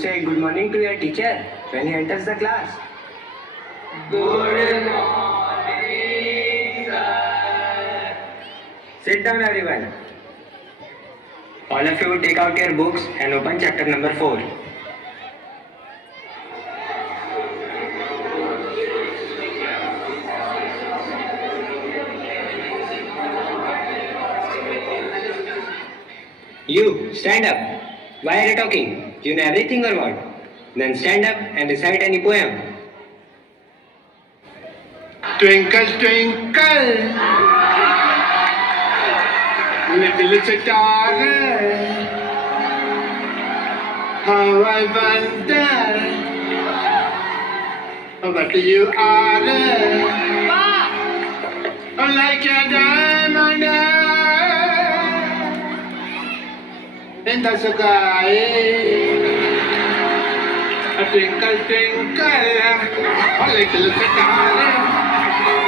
Say good morning to your teacher when he enters the class. Good morning, sir. Sit down, everyone. All of you take out your books and open chapter number 4. You, stand up. Why are you talking? You know everything or what? Then stand up and recite any poem. Twinkle, twinkle, little star, how I wonder what you are. Like a diamond in the sky. A twinkle, twinkle, a little star,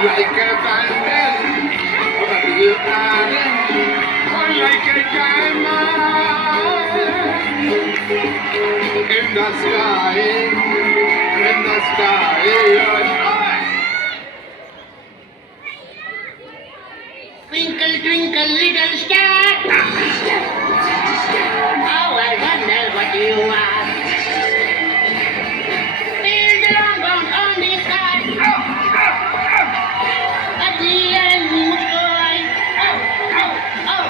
like a bundle, what you are, like a diamond in the sky, in the sky. Twinkle, twinkle, little star. How I wonder what you are. Feel the long ground on the sky. At the end of the sky. Oh, oh, oh.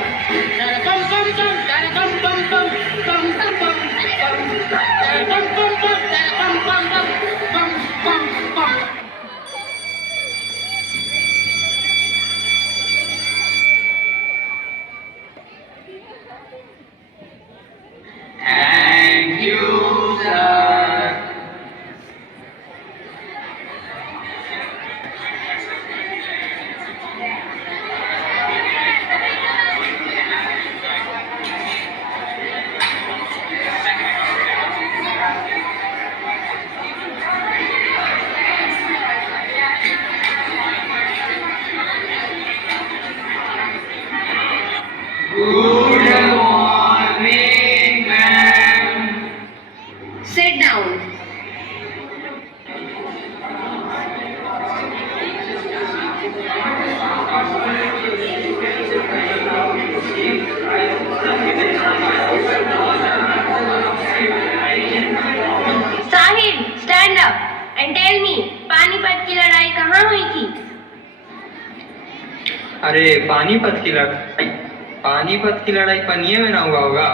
Da-da-bum, bum, bum, da-da-bum, bum, bum, bum, bum, bum, bum. Da-da-bum, bum, bum, da-da-bum, bum, bum, bum, bum, bum. Thank you, sir. Good morning, ma'am. Sit down. Sahil, stand up and tell me, Panipat की लड़ाई कहाँ हुई थी? अरे पानीपत की लड़ाई पनिये में ना हुआ होगा।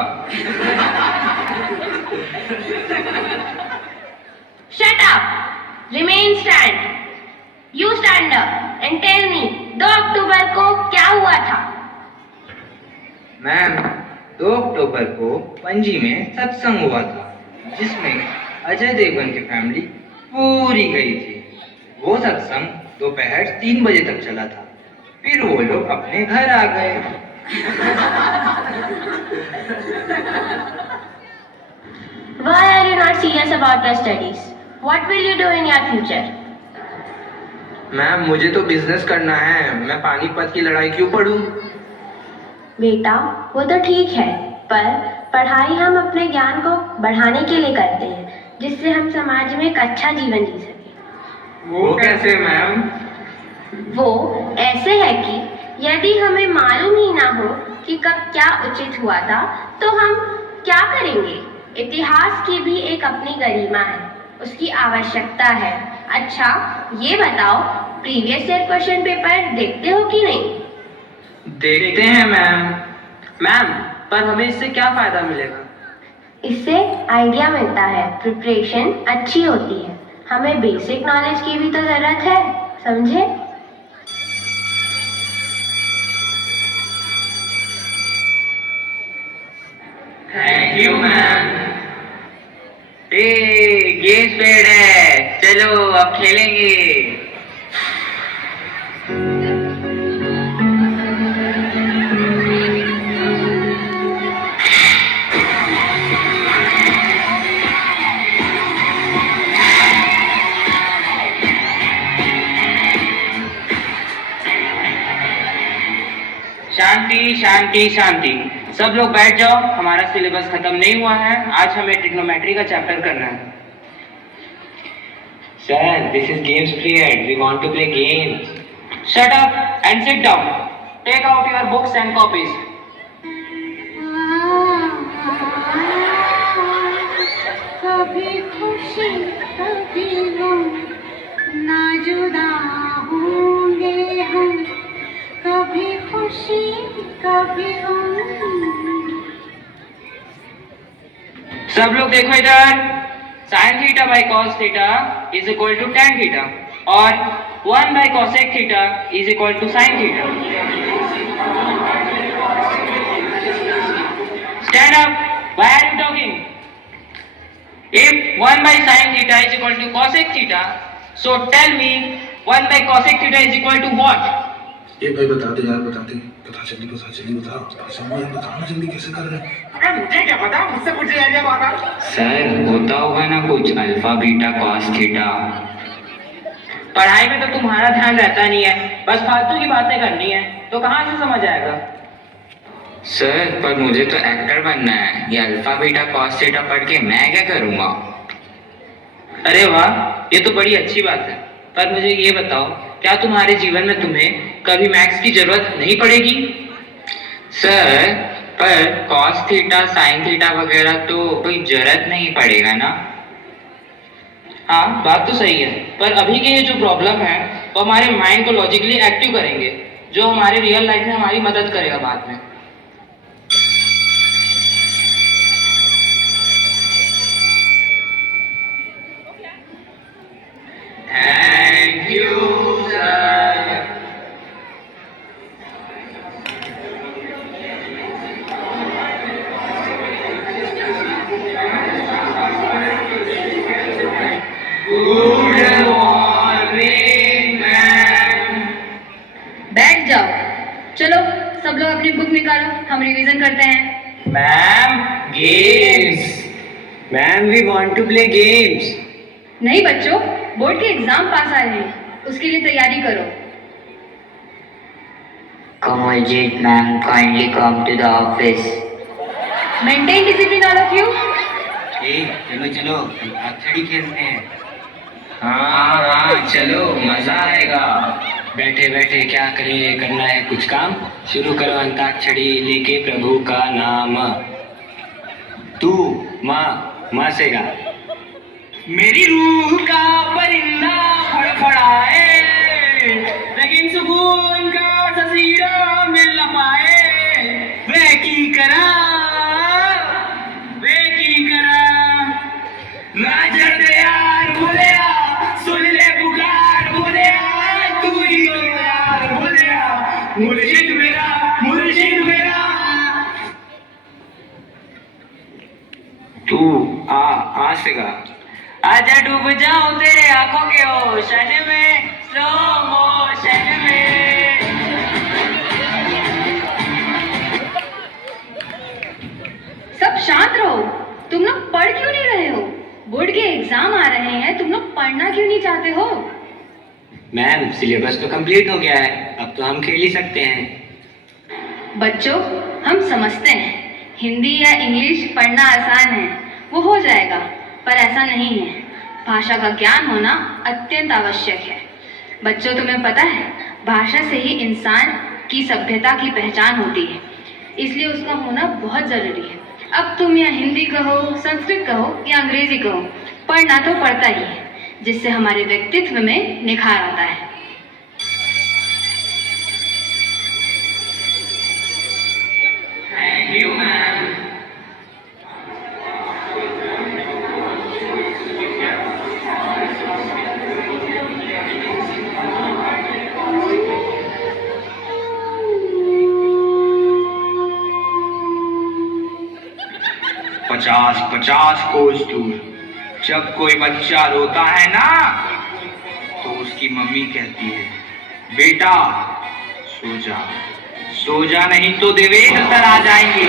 Shut up. Remain stand. You stand up and tell me, 2 अक्टूबर को क्या हुआ था? मैम, 2 अक्टूबर को पणजी में सत्संग हुआ था जिसमें अजय देवगन की फैमिली पूरी गई थी। वो सत्संग दोपहर 3 बजे तक चला था। फिर वो लोग अपने घर आ गए। Why are you not serious about your studies? What will you do in your future? Ma'am, मुझे तो बिजनेस करना है। मैं पानीपत की लड़ाई क्यों पढ़ूं? बेटा, वो तो ठीक है, पर पढ़ाई हम अपने ज्ञान को बढ़ाने के लिए करते हैं, जिससे हम समाज में एक अच्छा जीवन जी सकें। वो कैसे मैम? वो ऐसे है कि यदि हमें मालूम ही ना हो कि कब क्या उचित हुआ था, तो हम क्या करेंगे? इतिहास की भी एक अपनी गरिमा है, उसकी आवश्यकता है। अच्छा, ये बताओ, प्रीवियस ईयर क्वेश्चन पेपर देखते हो कि नहीं? देखते हैं मैम। मैम, पर हमें इससे क्या फायदा मिलेगा? इससे आइडिया मिलता है, प्रिपरेशन अच्छी होती है। हमें बेसिक नॉलेज की भी तो जरूरत है, समझे? Thank you, ma'am. Games period है, चलो अब खेलेंगे। शांति शांति शांति, सब लोग बैठ जाओ, हमारा सिलेबस खत्म नहीं हुआ है। आज हमें ट्रिग्नोमेट्री का चैप्टर करना है। Sir, this is games period. We want to play games. Shut up and sit down. Take out your books and copies. कभी खुशी कभी गम ना जुदा होंगे हम, कभी खुशी कभी गम। सब लोग देखो इधर। sin theta by cos theta is equal to tan theta और 1 by cosec theta is equal to sin theta. Stand up. Why are you talking? If 1 by sin theta is equal to cosec theta, so tell me 1 by cosec theta is equal to what? ये भाई बता दे यार, बता जल्दी बता। समझ बताना जल्दी, कैसे कर रहे हैं? अरे मुझे क्या पता, मुझसे पूछ लिया क्या बात? सर, होता होगा ना कुछ अल्फा बीटा कॉस थीटा। पढ़ाई में तो तुम्हारा ध्यान रहता नहीं है, बस फालतू की बातें करनी है, तो कहाँ से समझ आएगा? सर, पर मुझे तो एक्टर बनना है। ये अल्फा बीटा कॉस थीटा पढ़ के मैं क्या करूँगा? अरे वाह, ये तो बड़ी अच्छी बात है। पर मुझे ये बताओ, क्या तुम्हारे जीवन में तुम्हें कभी मैथ्स की जरूरत नहीं पड़ेगी? सर, पर कॉस थीटा साइन थीटा वगैरह तो कोई जरूरत नहीं पड़ेगा ना? हाँ, बात तो सही है, पर अभी के ये जो प्रॉब्लम है वो हमारे माइंड को लॉजिकली एक्टिव करेंगे, जो हमारे रियल लाइफ में हमारी मदद करेगा बाद में। Thank you, sir. Good morning, ma'am. बैठ जाओ। चलो सब लोग अपनी बुक निकालो, हम रिवीजन करते हैं। Ma'am, Games. Ma'am, we want to play games. नहीं बच्चों, बोर्ड के एग्जाम पास आ रहे हैं, उसके लिए तैयारी करो। Kamaljit ma'am, kindly come to the office. Maintain discipline all of you. चलो अंताक्षरी खेलते हैं। हाँ, चलो मजा आएगा। बैठे बैठे क्या करें, करना है कुछ काम। शुरू करो अंताक्षरी, लेके प्रभु का नाम। तू माँ से गा। मेरी रूह का परिंदा फड़फड़ाए, लेकिन सुकून का जजीरा मिल न पाए। वे की करा राजर यार बोलिया, सुन ले पुकार बोलिया, तू ही तो यार बोलिया, मुर्शिद मेरा। तू आ से गा। आजा डूब जाऊं तेरे आंखों के ओशन में, स्लो मोशन में। सब शांत रहो। तुम लोग पढ़ क्यों नहीं रहे हो? बोर्ड के एग्जाम आ रहे हैं, तुम लोग पढ़ना क्यों नहीं चाहते हो? मैम, सिलेबस तो कंप्लीट हो गया है, अब तो हम खेल ही सकते हैं। बच्चों, हम समझते हैं हिंदी या इंग्लिश पढ़ना आसान है, वो हो जाएगा, पर ऐसा नहीं है। भाषा का ज्ञान होना अत्यंत आवश्यक है। बच्चों, तुम्हें पता है भाषा से ही इंसान की सभ्यता की पहचान होती है, इसलिए उसका होना बहुत ज़रूरी है। अब तुम या हिंदी कहो, संस्कृत कहो या अंग्रेजी कहो, पढ़ना तो पड़ता ही है, जिससे हमारे व्यक्तित्व में निखार आता है। Thank you ma'am. 50 कोस दूर जब कोई बच्चा रोता है ना, तो उसकी मम्मी कहती है, बेटा सो जा नहीं तो देवेंद्र सर आ जाएंगे।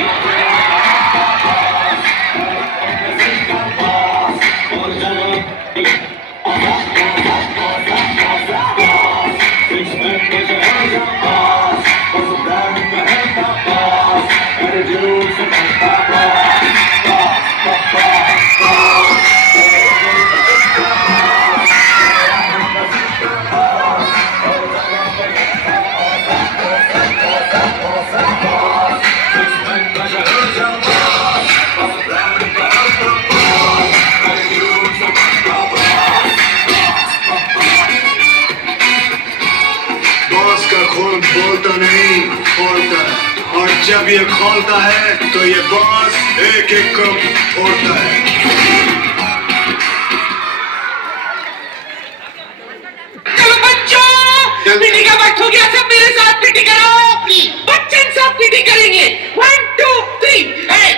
जो बोलता नहीं, खोलता है, और जब ये खोलता है तो ये बॉस एक एक को फोड़ता है। चलो बच्चों, पीटी का वक्त हो गया, सब मेरे साथ पीटी करो। बच्चन सब पीटी करेंगे। 1 2 3 hey!